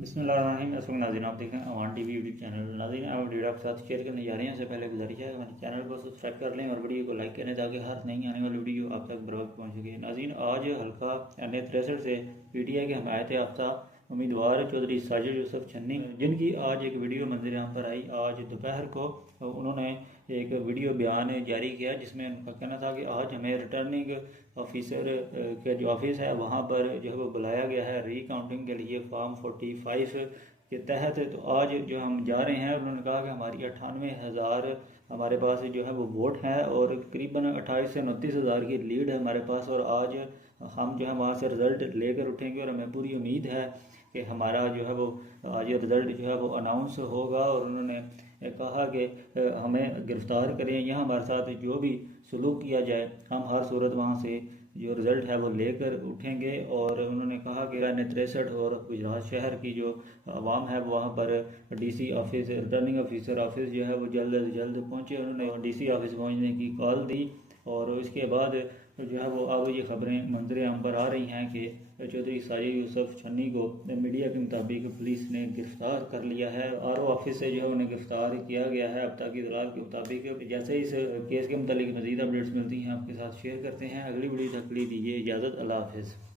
बिस्मिल्लाहिर्रहमानिर्रहीम। अस्सलाम नाज़रीन, आप देख रहे हैं अवान टीवी यूट्यूब चैनल। नाज़रीन, आप वीडियो आपके साथ शेयर करने जा रहे हैं। उससे पहले गुजारिश है हमारे चैनल को सब्सक्राइब कर लें और वीडियो को लाइक करें ताकि हर नई आने वाली वीडियो आप तक बर वक्त पहुँच सके। नाज़रीन, आज हल्का NA 63 से PTI के हमायत याफ्ता उम्मीदवार चौधरी साजिद यूसुफ छन्नी, जिनकी आज एक वीडियो मंजर आम पर आई। आज दोपहर को उन्होंने एक वीडियो बयान जारी किया जिसमें उनका कहना था कि आज हमें रिटर्निंग ऑफिसर के जो ऑफिस है वहाँ पर जो है वो बुलाया गया है रीकाउंटिंग के लिए फॉर्म 45 के तहत। तो आज जो हम जा रहे हैं, उन्होंने कहा कि हमारी 98,000 हमारे पास जो है वो वोट हैं और करीबन 28 से 29,000 की लीड है हमारे पास। और आज हम जो है वहाँ से रिज़ल्ट लेकर उठेंगे और हमें पूरी उम्मीद है कि हमारा जो है वो आज रिज़ल्ट जो है वो अनाउंस होगा। और उन्होंने कहा कि हमें गिरफ़्तार करें या हमारे साथ जो भी सलूक किया जाए, हम हर सूरत वहाँ से जो रिज़ल्ट है वो लेकर उठेंगे। और उन्होंने कहा कि NA 63 और गुजरात शहर की जो आवाम है वहाँ पर DC office, returning officer office जो है वो जल्द अज जल्द पहुँचे। उन्होंने DC ऑफिस पहुँचने की कॉल दी और इसके बाद जो है वो अब ये खबरें मंजर आम पर आ रही हैं कि चौधरी साजिद यूसुफ छन्नी को मीडिया के मुताबिक पुलिस ने गिरफ्तार कर लिया है। RO ऑफिस से जो है उन्हें गिरफ्तार किया गया है। अब तक की इतलात के मुताबिक जैसे इस केस के मुतालिक मज़ीद अपडेट्स मिलती हैं आपके साथ शेयर करते हैं। अगली वीडियो तक के लिए दीजिए इजाज़त। अल्लाह हाफ़िज़।